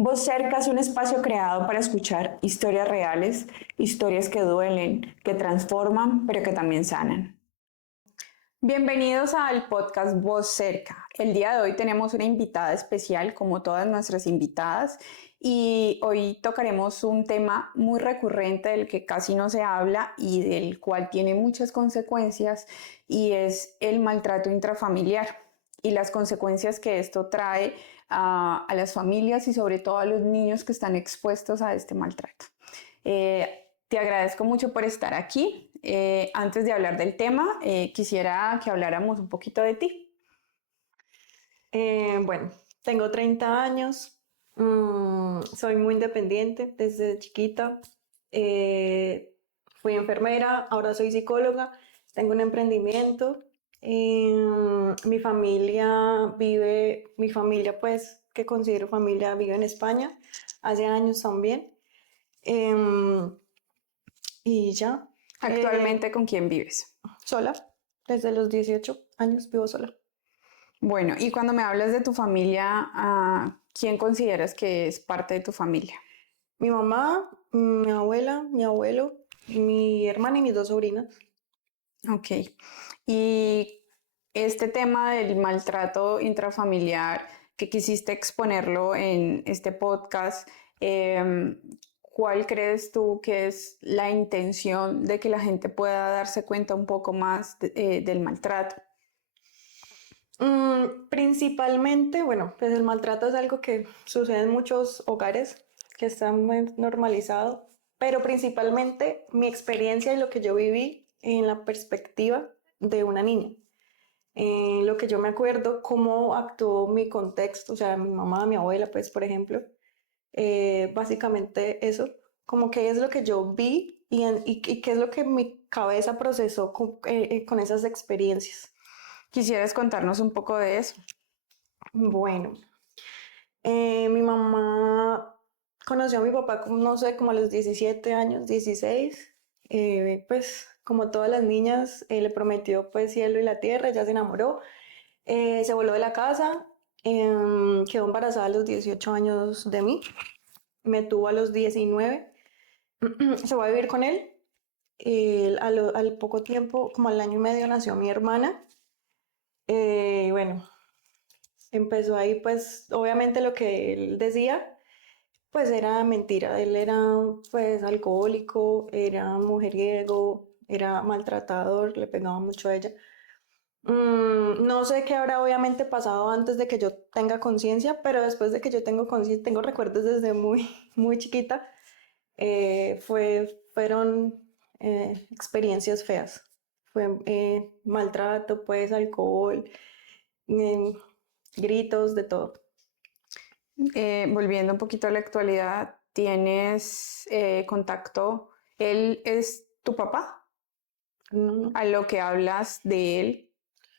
Voz Cerca es un espacio creado para escuchar historias reales, historias que duelen, que transforman, pero que también sanan. Bienvenidos al podcast Voz Cerca. El día de hoy tenemos una invitada especial, como todas nuestras invitadas, y hoy tocaremos un tema muy recurrente del que casi no se habla y del cual tiene muchas consecuencias, y es el maltrato intrafamiliar y las consecuencias que esto trae a las familias y sobre todo a los niños que están expuestos a este maltrato. Te agradezco mucho por estar aquí. Antes de hablar del tema, quisiera que habláramos un poquito de ti. Bueno, tengo 30 años, soy muy independiente desde chiquita. eh, Fui enfermera, ahora soy psicóloga, tengo un emprendimiento. Mi familia pues, que considero familia, vive en España, hace años también. Em, y ya, Actualmente, ¿con quién vives? sola, desde los 18 años vivo sola. Bueno, y cuando me hablas de tu familia, ¿quién consideras que es parte de tu familia? Mi mamá, mi abuela, mi abuelo, mi hermana y mis dos sobrinas. Ok. Y este tema del maltrato intrafamiliar que quisiste exponerlo en este podcast, ¿cuál crees tú que es la intención de que la gente pueda darse cuenta un poco más del maltrato? Principalmente, bueno, pues el maltrato es algo que sucede en muchos hogares, que está muy normalizado, pero principalmente mi experiencia y lo que yo viví en la perspectiva de una niña. Lo que yo me acuerdo, cómo actuó mi contexto, o sea, mi mamá, mi abuela, pues, por ejemplo, básicamente eso, como qué es lo que yo vi y qué es lo que mi cabeza procesó con esas experiencias. ¿Quisieras contarnos un poco de eso? Bueno, mi mamá conoció a mi papá, como, no sé, como a los 17 años, 16. Pues como todas las niñas, le prometió pues cielo y la tierra, ella se enamoró, se voló de la casa, quedó embarazada a los 18 años de mí, me tuvo a los 19, se fue a vivir con él. Al poco tiempo, como al año y medio, nació mi hermana. Bueno, empezó ahí pues obviamente lo que él decía pues era mentira. Él era pues alcohólico, era mujeriego, era maltratador, le pegaba mucho a ella. No sé qué habrá obviamente pasado antes de que yo tenga conciencia, pero después de que yo tengo conciencia, tengo recuerdos desde muy, muy chiquita. Fueron experiencias feas. Fue maltrato, pues alcohol, eh, gritos, de todo. Volviendo un poquito a la actualidad, ¿tienes contacto? ¿Él es tu papá? No, ¿A lo que hablas de él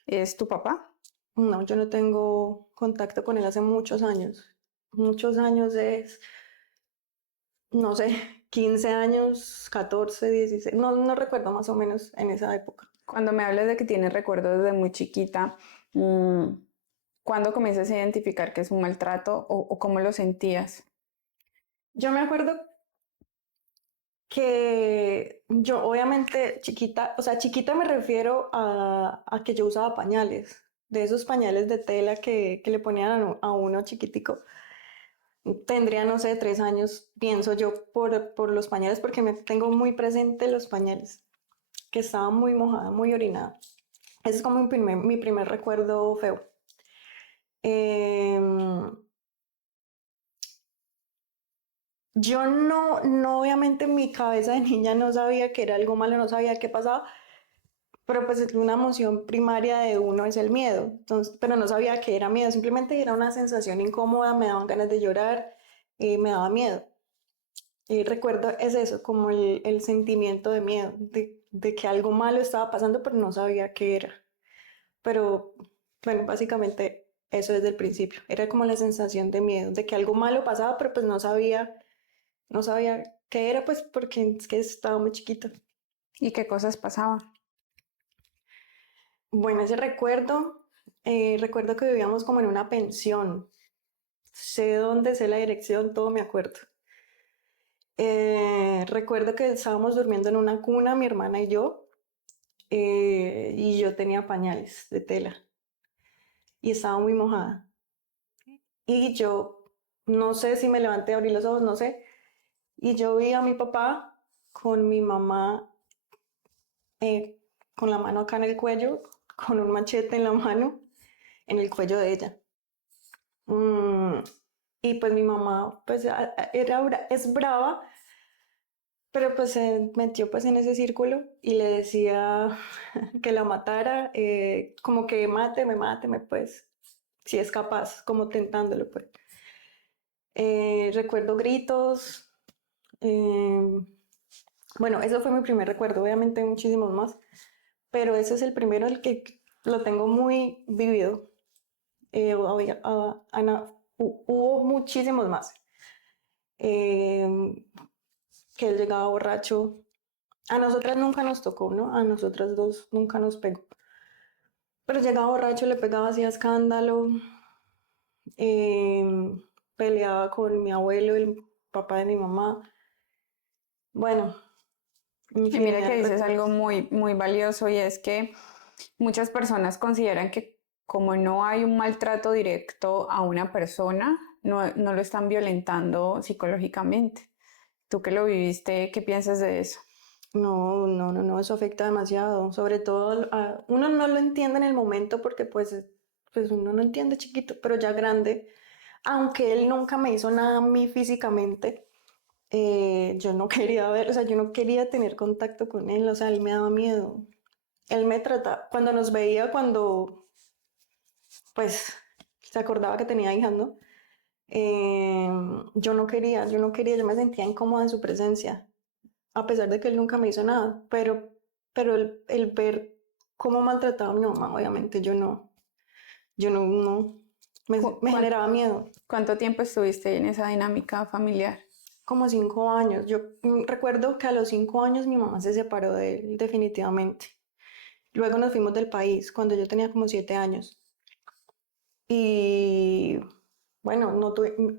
es tu papá? no, yo no tengo contacto con él hace muchos años. Muchos años es, no sé, 15 años, 14, 16, no recuerdo más o menos en esa época. Cuando me hablas de que tienes recuerdos desde muy chiquita, mm, ¿cuándo comienzas a identificar que es un maltrato o cómo lo sentías? Yo me acuerdo que yo obviamente chiquita, o sea, chiquita me refiero a que yo usaba pañales, de esos pañales de tela que le ponían a uno chiquitico. Tendría, no sé, 3 años, pienso yo, por los pañales, porque me tengo muy presente los pañales, que estaba muy mojada, muy orinada. Ese es como mi primer recuerdo feo. Em, yo no, obviamente mi cabeza de niña no sabía que era algo malo, no sabía qué pasaba, pero pues una emoción primaria de uno es el miedo, entonces, pero no sabía que era miedo, simplemente era una sensación incómoda, me daban ganas de llorar, me daba miedo. Y recuerdo es eso, como el sentimiento de miedo, de que algo malo estaba pasando, pero no sabía qué era. Pero bueno, básicamente eso desde el principio. Era como la sensación de miedo, de que algo malo pasaba, pero pues no sabía qué era, pues porque es que estaba muy chiquita. ¿Y qué cosas pasaban? Bueno, ese recuerdo que vivíamos como en una pensión. sé dónde, sé la dirección, todo me acuerdo. Recuerdo que estábamos durmiendo en una cuna, mi hermana y yo tenía pañales de tela y estaba muy mojada. Y yo no sé si me levanté, abrí los ojos, no sé. Y yo vi a mi papá con mi mamá eh, con la mano acá en el cuello, con un machete en la mano, en el cuello de ella. Mm, y pues mi mamá pues es brava, pero pues se metió pues en ese círculo y le decía que la matara, como que máteme pues, si es capaz, como tentándolo pues. Recuerdo gritos, eh, bueno, eso fue mi primer recuerdo, obviamente hay muchísimos más, pero ese es el primero, el que lo tengo muy vivido. Hubo muchísimos más. Eh, que él llegaba borracho. A nosotras nunca nos tocó, ¿no? A nosotras dos nunca nos pegó. Pero llegaba borracho, le pegaba, hacía escándalo. eh, Peleaba con mi abuelo, el papá de mi mamá. Bueno, Y mira infinidad que de dices algo recuerdos. muy valioso y es que muchas personas consideran que como no hay un maltrato directo a una persona, no lo están violentando psicológicamente. Tú que lo viviste, ¿qué piensas de eso? No, eso afecta demasiado. Sobre todo, uno no lo entiende en el momento porque pues uno no entiende chiquito, pero ya grande, aunque él nunca me hizo nada a mí físicamente, yo no quería ver, o sea, yo no quería tener contacto con él, o sea, él me daba miedo. Él me trataba, cuando nos veía, pues, se acordaba que tenía hijas, ¿no? Eh, yo me sentía incómoda en su presencia, a pesar de que él nunca me hizo nada, pero el ver cómo maltrataba a mi mamá, obviamente no, ¿Cu- me cuán- generaba miedo. ¿Cuánto tiempo estuviste en esa dinámica familiar? Como 5 años. Yo recuerdo que a los 5 años mi mamá se separó de él definitivamente. Luego nos fuimos del país cuando yo tenía como 7 años. Y bueno,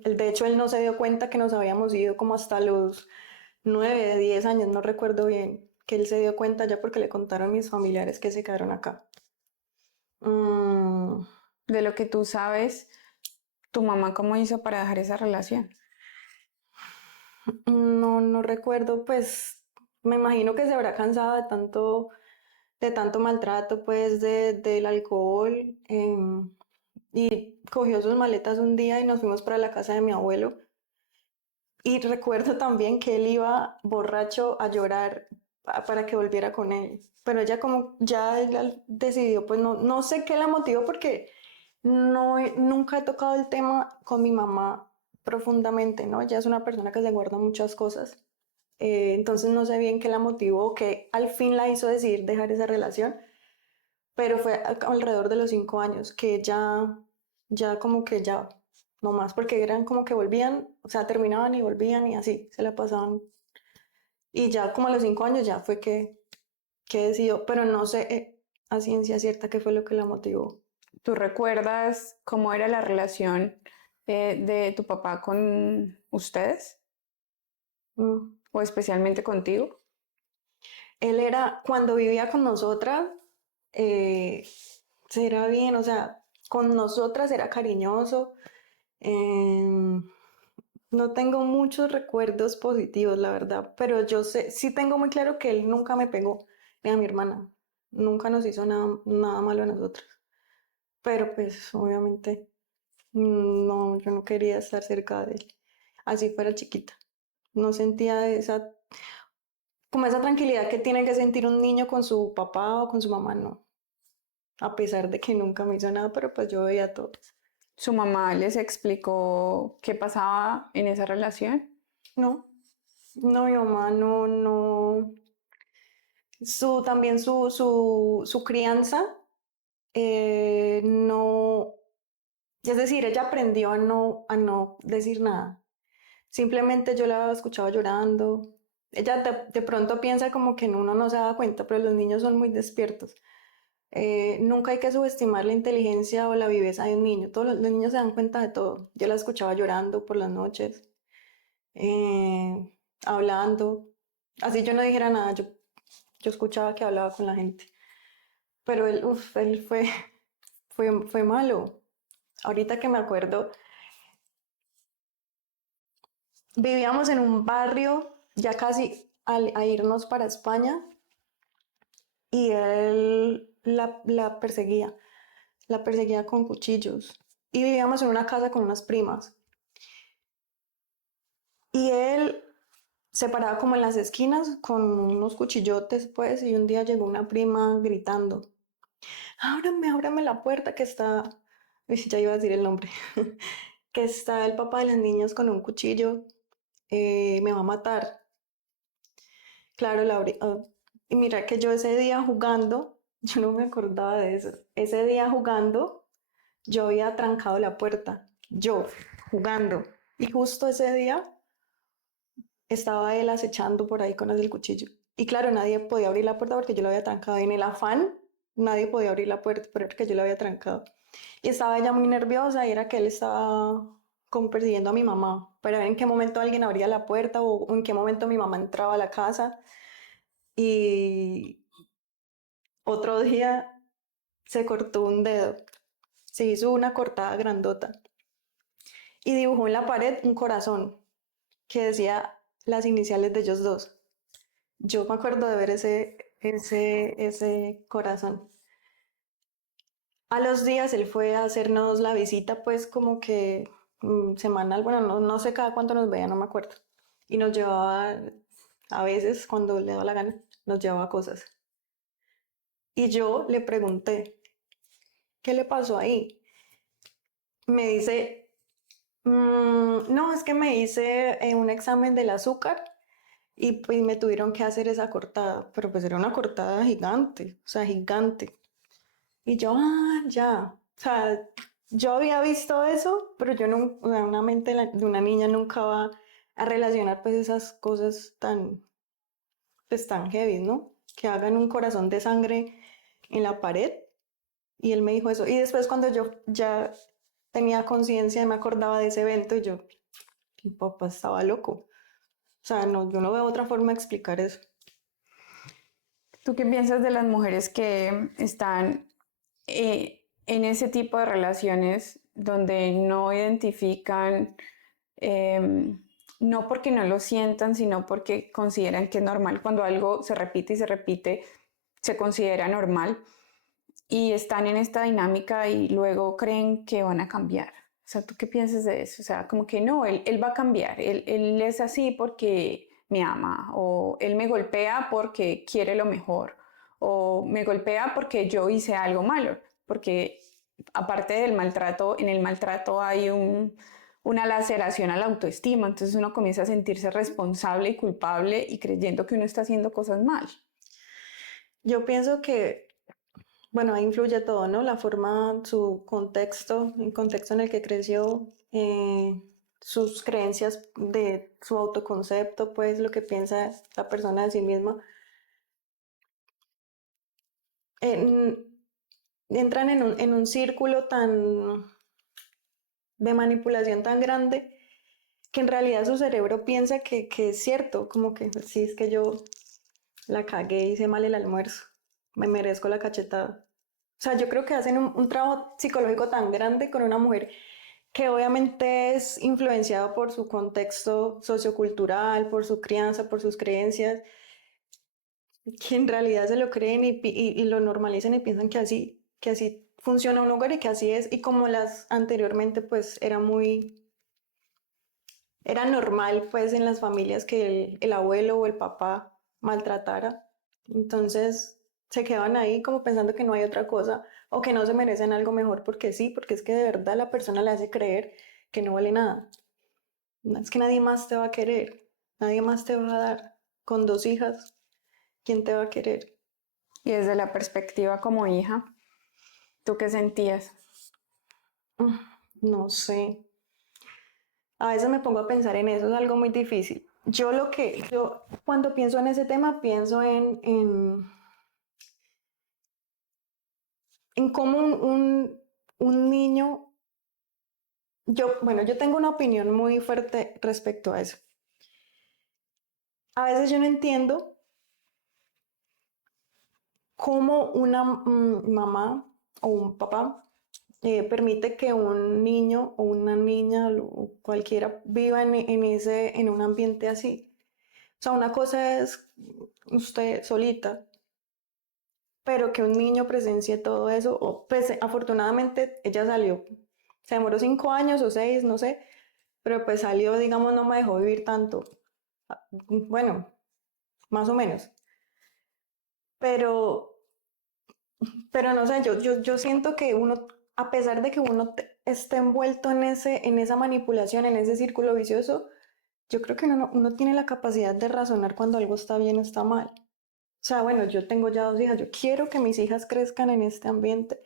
de hecho él no se dio cuenta que nos habíamos ido como hasta los 9, 10 años, no recuerdo bien, que él se dio cuenta ya porque le contaron mis familiares que se quedaron acá. Mm, De lo que tú sabes, ¿tu mamá cómo hizo para dejar esa relación? no recuerdo, pues me imagino que se habrá cansado de tanto maltrato, pues del alcohol. Y cogió sus maletas un día y nos fuimos para la casa de mi abuelo. Y recuerdo también que él iba borracho a llorar para que volviera con él. Pero ella como ya él decidió, pues no sé qué la motivó porque nunca he tocado el tema con mi mamá profundamente, ¿no? Ella es una persona que se guarda muchas cosas. Entonces no sé bien qué la motivó o qué al fin la hizo decidir dejar esa relación, pero fue alrededor de los 5 años que ya como que ya, no más, porque eran como que volvían, o sea, terminaban y volvían y así, se la pasaban. Y ya como a los 5 años ya fue que decidió, pero no sé a ciencia cierta qué fue lo que la motivó. ¿Tú recuerdas cómo era la relación de tu papá con ustedes Mm. o especialmente contigo? Él era, cuando vivía con nosotras, eh, era bien, o sea, con nosotras era cariñoso. em, No tengo muchos recuerdos positivos, la verdad, pero yo sé, sí tengo muy claro que él nunca me pegó, ni a mi hermana, nunca nos hizo nada malo a nosotros. Pero pues obviamente no, yo no quería estar cerca de él, así fuera chiquita. No sentía como esa tranquilidad que tiene que sentir un niño con su papá o con su mamá, no. A pesar de que nunca me hizo nada, pero pues yo veía todo. ¿Su mamá les explicó qué pasaba en esa relación? No, no, mi mamá no. También su crianza no, es decir, ella aprendió a no decir nada. Simplemente yo la escuchaba llorando. Ella de pronto piensa como que uno no se da cuenta, pero los niños son muy despiertos. Nunca hay que subestimar la inteligencia o la viveza de un niño. Todos los niños se dan cuenta de todo. Yo la escuchaba llorando por las noches, eh, hablando. Así yo no dijera nada, yo escuchaba que hablaba con la gente. Pero él fue malo. Ahorita que me acuerdo, vivíamos en un barrio ya casi a irnos para España y él la perseguía con cuchillos. Y vivíamos en una casa con unas primas. Y él se paraba como en las esquinas con unos cuchillotes, pues, y un día llegó una prima gritando, ábrame la puerta que está, uy, ya iba a decir el nombre, que está el papá de los niños con un cuchillo, me va a matar. Claro, y mira que yo ese día jugando, yo no me acordaba de eso, ese día jugando, yo había trancado la puerta, yo jugando, y justo ese día estaba él acechando por ahí con el cuchillo. Y claro, nadie podía abrir la puerta porque yo lo había trancado. Y en el afán, nadie podía abrir la puerta porque yo lo había trancado. Y estaba ella muy nerviosa y era que él estaba como persiguiendo a mi mamá para ver en qué momento alguien abría la puerta o en qué momento mi mamá entraba a la casa. Y otro día se cortó un dedo, se hizo una cortada grandota y dibujó en la pared un corazón que decía las iniciales de ellos dos. Yo me acuerdo de ver ese corazón. A los días él fue a hacernos la visita, pues como que semanal, bueno, no sé cada cuánto nos veía, no me acuerdo. Y nos llevaba, a veces cuando le daba la gana, nos llevaba cosas. Y yo le pregunté, ¿qué le pasó ahí? Me dice, no, es que me hice un examen del azúcar y pues me tuvieron que hacer esa cortada, pero pues era una cortada gigante, o sea, gigante. Y yo, ya. O sea, yo había visto eso, pero yo no, o sea, una mente de una niña nunca va a relacionar pues esas cosas pues tan heavy, ¿no? Que hagan un corazón de sangre en la pared. Y él me dijo eso. Y después cuando yo ya tenía conciencia, me acordaba de ese evento y yo, mi papá estaba loco. O sea, no, yo no veo otra forma de explicar eso. ¿Tú qué piensas de las mujeres que están en ese tipo de relaciones donde no identifican, no porque no lo sientan, sino porque consideran que es normal, cuando algo se repite y se repite, se considera normal y están en esta dinámica y luego creen que van a cambiar? O sea, ¿tú qué piensas de eso? O sea, como que no, él va a cambiar, él es así porque me ama, o él me golpea porque quiere lo mejor, o me golpea porque yo hice algo malo, porque aparte del maltrato, en el maltrato hay una laceración a la autoestima, entonces uno comienza a sentirse responsable y culpable y creyendo que uno está haciendo cosas mal. Yo pienso que bueno, ahí influye todo, ¿no? La forma, su contexto, el contexto en el que creció, sus creencias de su autoconcepto, pues lo que piensa la persona de sí misma. En- Entran en un círculo de manipulación tan grande que en realidad su cerebro piensa que es cierto, como que sí, es que yo la cagué, hice mal el almuerzo, me merezco la cachetada. O sea, yo creo que hacen un trabajo psicológico tan grande con una mujer que obviamente es influenciado por su contexto sociocultural, por su crianza, por sus creencias, que en realidad se lo creen y lo normalizan y piensan que así funciona un hogar y que así es. Y como las anteriormente, pues era normal pues en las familias que el abuelo o el papá maltratara. Entonces se quedan ahí como pensando que no hay otra cosa o que no se merecen algo mejor porque sí, porque es que de verdad la persona le hace creer que no vale nada. No, es que nadie más te va a querer, nadie más te va a dar. Con dos hijas, ¿quién te va a querer? Y desde la perspectiva como hija, ¿tú qué sentías? Mm, No sé. A veces me pongo a pensar en eso, es algo muy difícil. Yo cuando pienso en ese tema, pienso en cómo un niño, yo tengo una opinión muy fuerte respecto a eso. A veces yo no entiendo cómo una mamá o un papá permite que un niño o una niña o cualquiera viva en un ambiente así. O sea, una cosa es usted solita, pero que un niño presencie todo eso, o pues afortunadamente ella salió, se demoró 5 años o 6, no sé, pero pues salió, digamos, no me dejó vivir tanto. Bueno, más o menos. Pero, pero no sé, yo siento que uno, a pesar de que uno esté envuelto en esa manipulación, en ese círculo vicioso, yo creo que uno tiene la capacidad de razonar cuando algo está bien o está mal. O sea, bueno, yo tengo ya 2 hijas, yo quiero que mis hijas crezcan en este ambiente.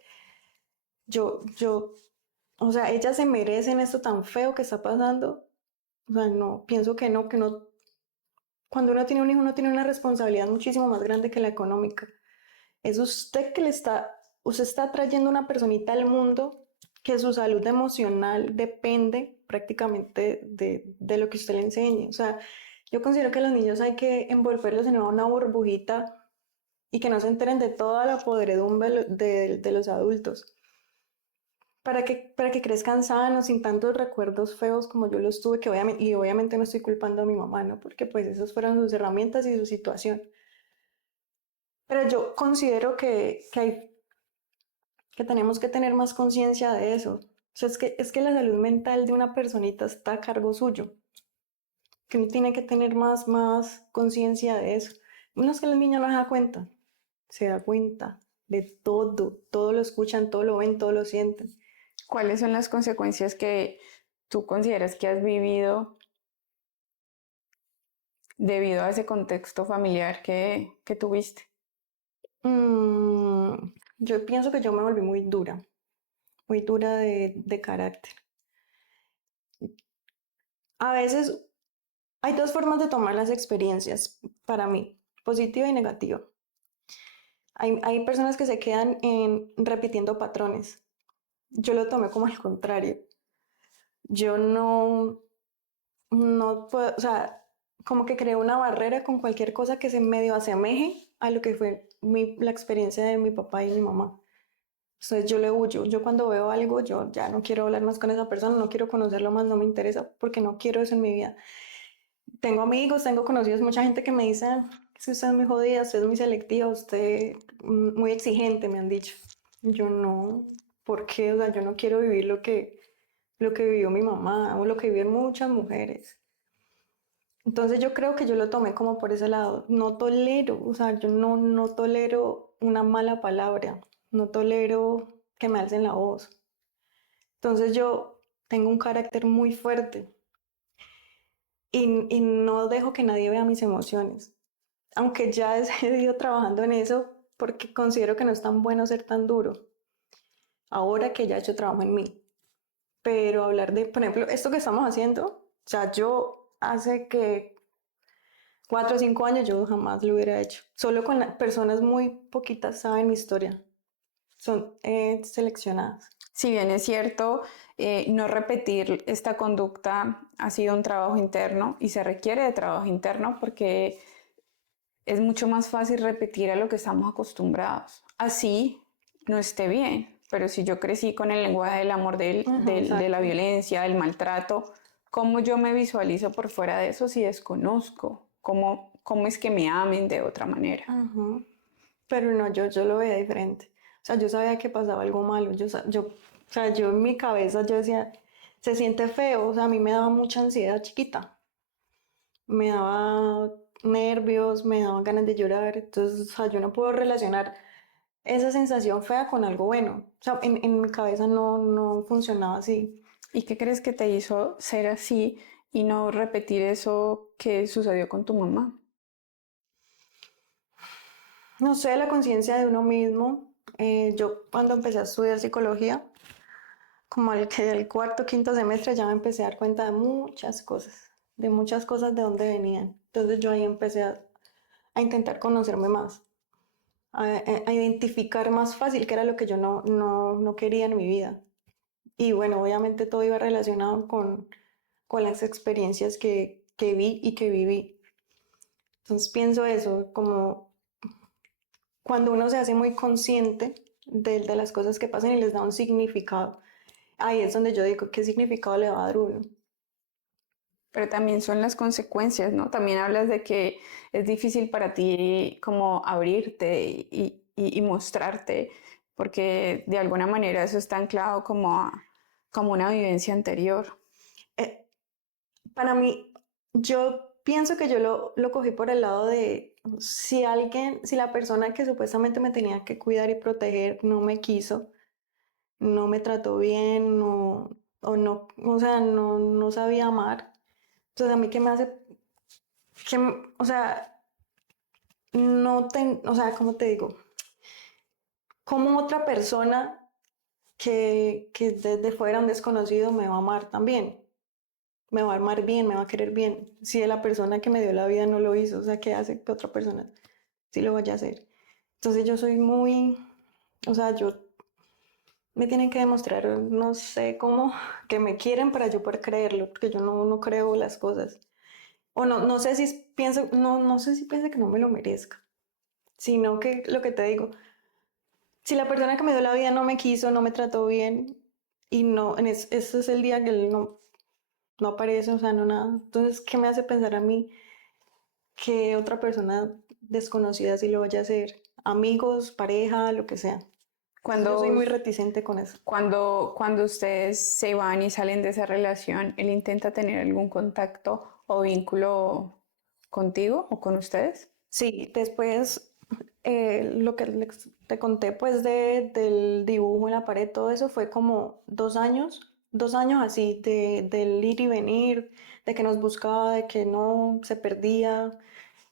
Yo, o sea, ellas se merecen esto tan feo que está pasando. O sea, no, pienso que no, cuando uno tiene un hijo, uno tiene una responsabilidad muchísimo más grande que la económica. Es usted que usted está trayendo una personita al mundo que su salud emocional depende prácticamente de lo que usted le enseñe. O sea, yo considero que a los niños hay que envolverlos en una burbujita y que no se enteren de toda la podredumbre de los adultos. Para que crezcan sanos, sin tantos recuerdos feos como yo los tuve, y obviamente no estoy culpando a mi mamá, ¿no? Porque pues esas fueron sus herramientas y su situación. Pero yo considero que tenemos que tener más conciencia de eso. O sea, es que la salud mental de una personita está a cargo suyo, que uno tiene que tener más conciencia de eso. No es que el niño no se da cuenta, se da cuenta de todo, todo lo escuchan, todo lo ven, todo lo sienten. ¿Cuáles son las consecuencias que tú consideras que has vivido debido a ese contexto familiar que tuviste? Yo pienso que yo me volví muy dura de carácter. A veces hay dos formas de tomar las experiencias para mí, positiva y negativa. Hay personas que se quedan repitiendo patrones. Yo lo tomé como al contrario. Yo no puedo, o sea, como que creé una barrera con cualquier cosa que se medio asemeje a lo que fue la experiencia de mi papá y mi mamá. Entonces yo le huyo. Yo cuando veo algo, yo ya no quiero hablar más con esa persona, no quiero conocerlo más, no me interesa porque no quiero eso en mi vida. Tengo amigos, tengo conocidos, mucha gente que me dice, si usted es muy jodida, usted es muy selectiva, usted muy exigente, me han dicho. Yo no, ¿por qué? O sea, yo no quiero vivir lo que vivió mi mamá o lo que viven muchas mujeres. Entonces yo creo que yo lo tomé como por ese lado. No tolero, o sea, yo no tolero una mala palabra, no tolero que me alcen la voz. Entonces yo tengo un carácter muy fuerte y no dejo que nadie vea mis emociones. Aunque ya he seguido trabajando en eso porque considero que no es tan bueno ser tan duro, ahora que ya he hecho trabajo en mí. Pero hablar de, por ejemplo, esto que estamos haciendo, o sea, yo hace que 4 o 5 años yo jamás lo hubiera hecho. Solo con personas muy poquitas saben mi historia. Son seleccionadas. Si bien es cierto, no repetir esta conducta ha sido un trabajo interno y se requiere de trabajo interno porque es mucho más fácil repetir a lo que estamos acostumbrados. Así no esté bien, pero si yo crecí con el lenguaje del amor, de la violencia, del maltrato, ¿cómo yo me visualizo por fuera de eso si desconozco? ¿Cómo es que me amen de otra manera? Pero no, yo lo veía diferente. O sea, yo sabía que pasaba algo malo. O sea, yo en mi cabeza yo decía, se siente feo. O sea, a mí me daba mucha ansiedad chiquita. Me daba nervios, me daban ganas de llorar. Entonces, o sea, yo no puedo relacionar esa sensación fea con algo bueno. O sea, en mi cabeza no funcionaba así. ¿Y qué crees que te hizo ser así y no repetir eso que sucedió con tu mamá? No sé, la conciencia de uno mismo. Yo cuando empecé a estudiar psicología, como al que del cuarto, quinto semestre, ya me empecé a dar cuenta de muchas cosas de dónde venían. Entonces yo ahí empecé a intentar conocerme más, a identificar más fácil qué era lo que yo no quería en mi vida. Y bueno, obviamente todo iba relacionado con las experiencias que vi y que viví. Entonces pienso eso, como cuando uno se hace muy consciente de las cosas que pasan y les da un significado, ahí es donde yo digo, ¿qué significado le va a dar uno? Pero también son las consecuencias, ¿no? También hablas de que es difícil para ti como abrirte y mostrarte, porque de alguna manera eso está anclado como una vivencia anterior. Eh, para mí, yo pienso que yo lo cogí por el lado de si la persona que supuestamente me tenía que cuidar y proteger no me quiso, no me trató bien, o no, o sea, no sabía amar. Entonces, a mí qué me hace, que, o sea, o sea, ¿cómo te digo? ¿Cómo otra persona que desde fuera un desconocido me va a amar también? Me va a amar bien, me va a querer bien. Si la persona que me dio la vida no lo hizo, o sea, ¿qué hace que otra persona sí lo vaya a hacer? Entonces yo soy muy, o sea, yo me tienen que demostrar, no sé cómo, que me quieren para yo poder creerlo, porque yo no creo las cosas. O no sé si pienso, no sé si pienso que no me lo merezca, sino que lo que te digo, si la persona que me dio la vida no me quiso, no me trató bien, y no, ese es el día que él no aparece, o sea, no nada. Entonces, ¿qué me hace pensar a mí que otra persona desconocida sí lo vaya a hacer? Amigos, pareja, lo que sea. Entonces, yo soy Cuando, muy reticente con eso. cuando ustedes se van y salen de esa relación, ¿él intenta tener algún contacto o vínculo contigo o con ustedes? Sí, después lo que te conté pues del dibujo en la pared, todo eso fue como 2 años así, del ir y venir, de que nos buscaba, de que no se perdía,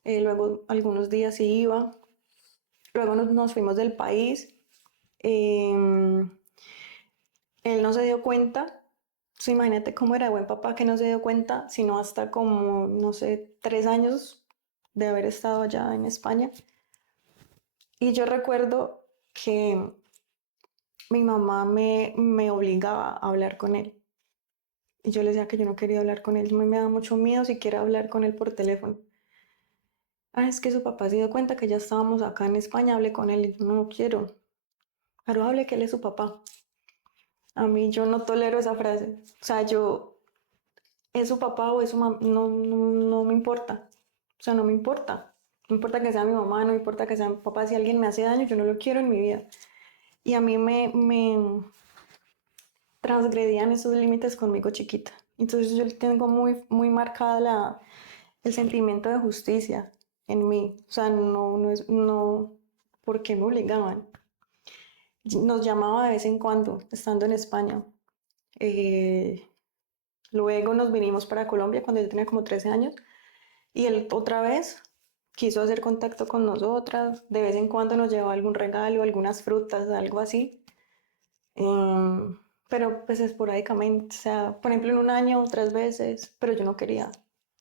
luego algunos días sí iba, luego nos fuimos del país, em, él no se dio cuenta, imagínate cómo era de buen papá que no se dio cuenta, sino hasta como, no sé, 3 años de haber estado allá en España. Y yo recuerdo que mi mamá me obligaba a hablar con él. Y yo le decía que yo no quería hablar con él. Me da mucho miedo siquiera hablar con él por teléfono. Ah, es que su papá se dio cuenta que ya estábamos acá en España, hablé con él. Y yo no quiero. Pero hable que él es su papá. A mí yo no tolero esa frase. O sea, yo, es su papá o es su mamá, no me importa. O sea, no me importa. No importa que sea mi mamá, no me importa que sea mi papá. Si alguien me hace daño, yo no lo quiero en mi vida. Y a mí me transgredían esos límites conmigo chiquita. Entonces yo tengo muy marcada el sentimiento de justicia en mí. O sea, no, porque me obligaban. Nos llamaba de vez en cuando, estando en España. Eh, Luego nos vinimos para Colombia cuando yo tenía como 13 años y él otra vez quiso hacer contacto con nosotras. De vez en cuando nos llevaba algún regalo, algunas frutas, algo así. Pero pues esporádicamente, o sea, por ejemplo en un año, 3 veces, pero yo no quería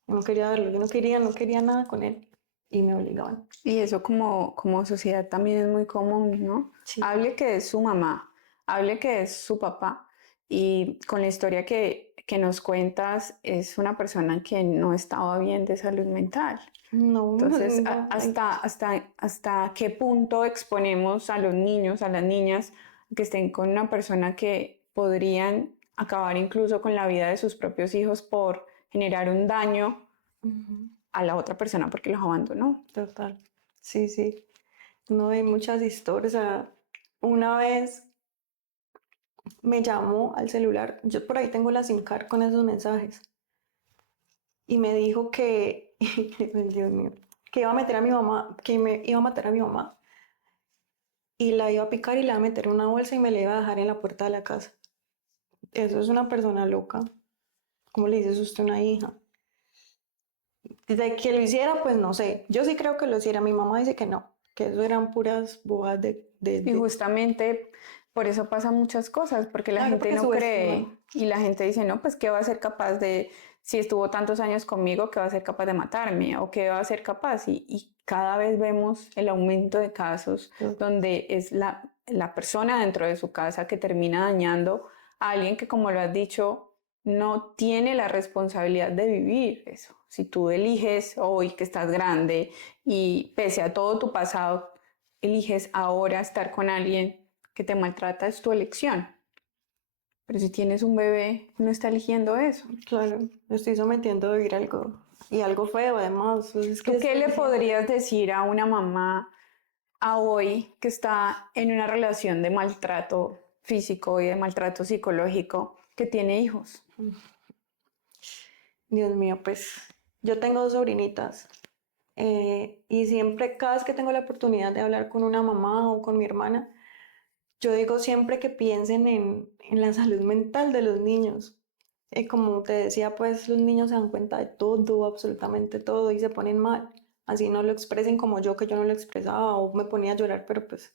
verlo, yo no quería nada con él y me obligaban. Y eso como sociedad también es muy común, ¿no? Sí. Hable que es su mamá, hable que es su papá. Y con la historia que nos cuentas, es una persona que no estaba bien de salud mental. No, Entonces, no, ¿hasta qué punto exponemos a los niños, a las niñas, que estén con una persona que podrían acabar incluso con la vida de sus propios hijos por generar un daño ujú, a la otra persona porque los abandonó? total. Sí, sí. No hay muchas historias. O sea, una vez me llamó al celular, yo por ahí tengo la SIM card con esos mensajes, y me dijo que, ay, Dios mío, que iba a meter a mi mamá, que me iba a matar a mi mamá y la iba a picar y la iba a meter en una bolsa y me la iba a dejar en la puerta de la casa. Eso es una persona loca. ¿Cómo le dices usted a una hija? De que lo hiciera, pues no sé. Yo sí creo que lo hiciera. Mi mamá dice que no, que eso eran puras bobadas Y justamente por eso pasan muchas cosas, porque la Claro, gente porque no subestiman. cree y la gente dice, no, pues ¿qué va a ser capaz si estuvo tantos años conmigo, ¿qué va a ser capaz de matarme? ¿O qué va a ser capaz? Y cada vez vemos el aumento de casos donde es la persona dentro de su casa que termina dañando a alguien que, como lo has dicho, no tiene la responsabilidad de vivir eso. Si tú eliges hoy que estás grande y pese a todo tu pasado, eliges ahora estar con alguien que te maltrata, es tu elección. Pero si tienes un bebé, no está eligiendo eso. Claro, lo estoy sometiendo a vivir algo, y algo feo además. Pues es que ¿Tú qué le estoy podrías decir a una mamá a hoy que está en una relación de maltrato físico y de maltrato psicológico que tiene hijos? Dios mío, pues yo tengo dos sobrinitas, y siempre, cada vez que tengo la oportunidad de hablar con una mamá o con mi hermana, yo digo siempre que piensen en la salud mental de los niños. Como te decía, pues los niños se dan cuenta de todo, absolutamente todo, y se ponen mal. Así no lo expresen como yo, que yo no lo expresaba o me ponía a llorar, pero pues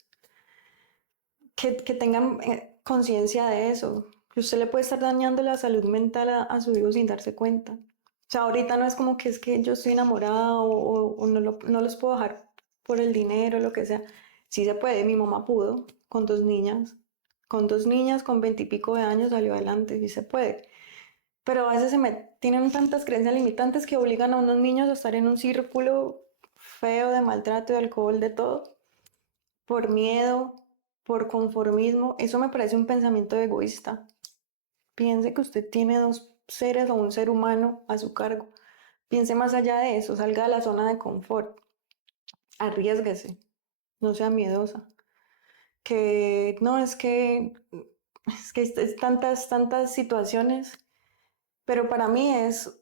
que tengan conciencia de eso. Que usted le puede estar dañando la salud mental a su hijo sin darse cuenta. O sea, ahorita no es como que es que yo estoy enamorada o no, no los puedo dejar por el dinero, lo que sea. Sí se puede, mi mamá pudo con dos niñas con 20 y pico de años salió adelante, sí se puede. Pero a veces tienen tantas creencias limitantes que obligan a unos niños a estar en un círculo feo de maltrato, de alcohol, de todo, por miedo, por conformismo. Eso me parece un pensamiento egoísta. Piense que usted tiene dos seres o un ser humano a su cargo. Piense más allá de eso, salga de la zona de confort, arriésguese, no sea miedosa. Que no, es que es tantas situaciones, pero para mí es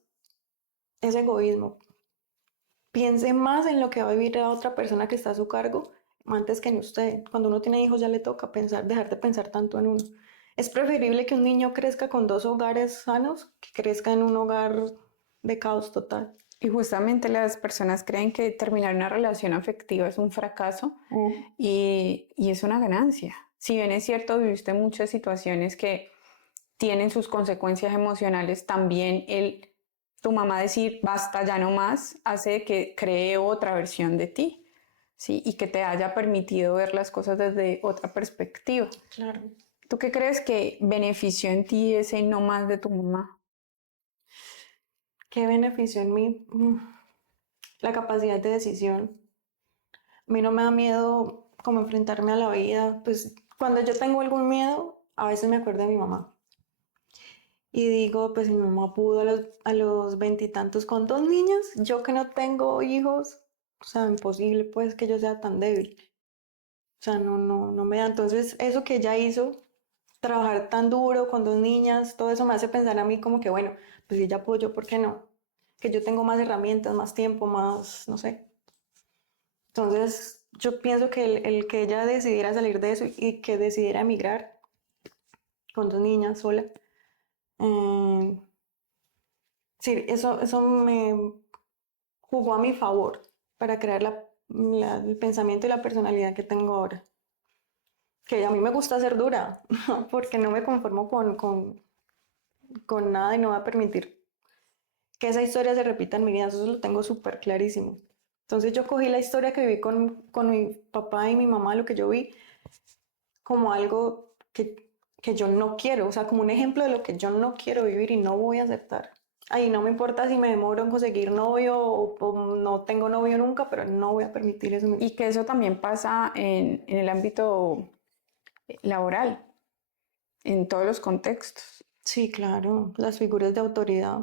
egoísmo. Piense más en lo que va a vivir la otra persona que está a su cargo antes que en usted. Cuando uno tiene hijos ya le toca pensar, dejar de pensar tanto en uno. Es preferible que un niño crezca con dos hogares sanos que crezca en un hogar de caos total. Y justamente las personas creen que terminar una relación afectiva es un fracaso y es una ganancia. Si bien es cierto, viviste muchas situaciones que tienen sus consecuencias emocionales, también tu mamá decir basta, ya no más, hace que cree otra versión de ti, ¿sí? Y que te haya permitido ver las cosas desde otra perspectiva. Claro. ¿Tú qué crees que benefició en ti ese no más de tu mamá? ¿Qué beneficio en mí? La capacidad de decisión. A mí no me da miedo como enfrentarme a la vida. Pues cuando yo tengo algún miedo, a veces me acuerdo de mi mamá. Y digo, pues mi mamá pudo a los veintitantos con dos niñas, yo que no tengo hijos, o sea, imposible pues que yo sea tan débil. O sea, no me da. Entonces, eso que ella hizo, trabajar tan duro con dos niñas, todo eso me hace pensar a mí como que, bueno, pues si ella pudo, yo, ¿por qué no? Que yo tengo más herramientas, más tiempo, más, no sé. Entonces, yo pienso que el que ella decidiera salir de eso y que decidiera emigrar con dos niñas sola, eh, sí, eso me jugó a mi favor para crear el pensamiento y la personalidad que tengo ahora. Que a mí me gusta ser dura, porque no me conformo con nada y no voy a permitir que esa historia se repita en mi vida. Eso lo tengo súper clarísimo. Entonces yo cogí la historia que viví con mi papá y mi mamá, lo que yo vi, como algo que yo no quiero, o sea, como un ejemplo de lo que yo no quiero vivir y no voy a aceptar. Ahí no me importa si me demoro en conseguir novio o no tengo novio nunca, pero no voy a permitir eso. Y que eso también pasa en el ámbito laboral, en todos los contextos. Sí, claro, las figuras de autoridad.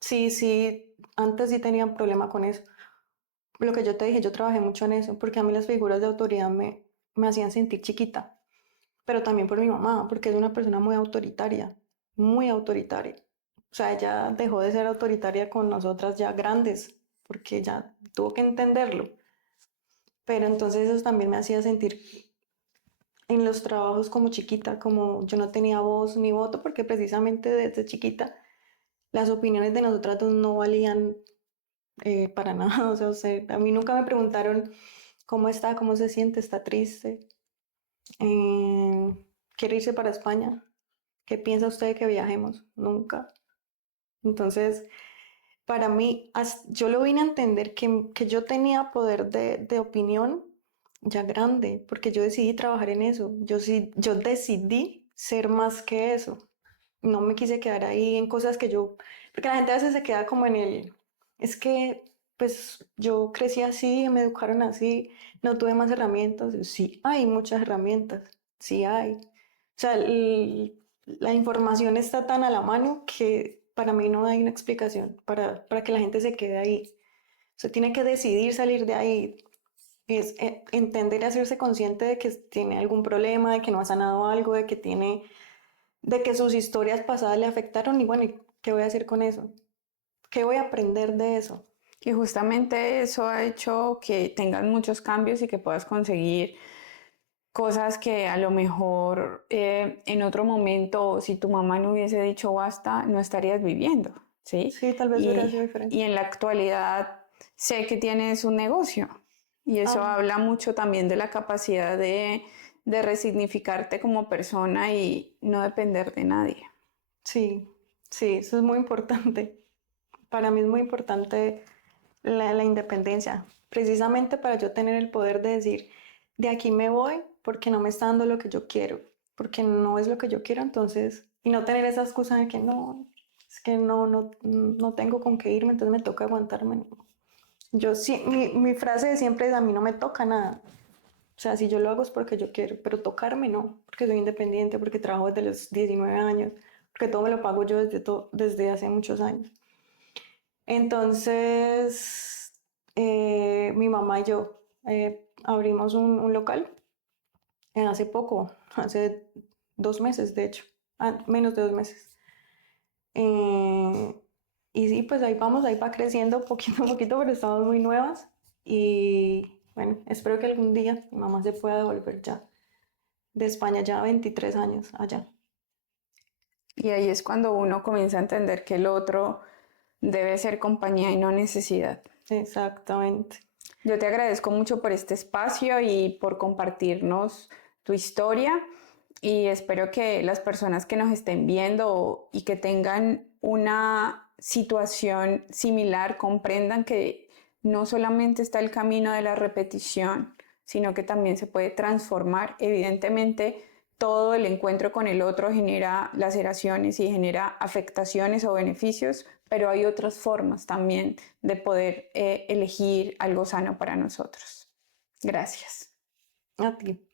Sí, sí, antes sí tenía un problema con eso. Lo que yo te dije, yo trabajé mucho en eso, porque a mí las figuras de autoridad me hacían sentir chiquita, pero también por mi mamá, porque es una persona muy autoritaria, muy autoritaria. O sea, ella dejó de ser autoritaria con nosotras ya grandes, porque ella tuvo que entenderlo. Pero entonces eso también me hacía sentir en los trabajos como chiquita, como yo no tenía voz ni voto, porque precisamente desde chiquita las opiniones de nosotras dos no valían para nada. O sea, a mí nunca me preguntaron cómo está, cómo se siente, está triste, quiere irse para España, qué piensa usted de que viajemos, nunca. Entonces, para mí, yo lo vine a entender que yo tenía poder de opinión ya grande, porque yo decidí trabajar en eso. Yo decidí ser más que eso. No me quise quedar ahí en cosas que porque la gente a veces se queda como es que pues yo crecí así, me educaron así, no tuve más herramientas. Sí, hay muchas herramientas, sí hay. O sea, la información está tan a la mano que para mí no hay una explicación para que la gente se quede ahí. Se tiene que decidir salir de ahí, es entender y hacerse consciente de que tiene algún problema, de que no ha sanado algo, de que sus historias pasadas le afectaron y bueno, ¿y qué voy a hacer con eso? ¿Qué voy a aprender de eso? Y justamente eso ha hecho que tengas muchos cambios y que puedas conseguir cosas que a lo mejor en otro momento, si tu mamá no hubiese dicho basta, no estarías viviendo, ¿sí? Sí, tal vez hubiera sido diferente. Y en la actualidad sé que tienes un negocio y eso Ah, habla mucho también de la capacidad de resignificarte como persona y no depender de nadie. sí, sí, eso es muy importante. Para mí es muy importante la independencia, precisamente para yo tener el poder de decir, de aquí me voy porque no me está dando lo que yo quiero, porque no es lo que yo quiero, entonces, y no tener esa excusa de que no, es que no tengo con qué irme, entonces me toca aguantarme. Yo sí, mi frase de siempre es, a mí no me toca nada. O sea, si yo lo hago es porque yo quiero, pero tocarme no, porque soy independiente, porque trabajo desde los 19 años, porque todo me lo pago yo desde hace muchos años. Entonces, mi mamá y yo abrimos un local hace poco, hace 2 meses, de hecho, menos de 2 meses. Eh, y sí, pues ahí va creciendo poquito a poquito, pero estamos muy nuevas. Y bueno, espero que algún día mi mamá se pueda devolver ya de España, ya 23 años allá. Y ahí es cuando uno comienza a entender que el otro debe ser compañía y no necesidad. Exactamente. Yo te agradezco mucho por este espacio y por compartirnos tu historia y espero que las personas que nos estén viendo y que tengan una situación similar comprendan que no solamente está el camino de la repetición, sino que también se puede transformar. Evidentemente, todo el encuentro con el otro genera laceraciones y genera afectaciones o beneficios, pero hay otras formas también de poder elegir algo sano para nosotros. Gracias. A ti.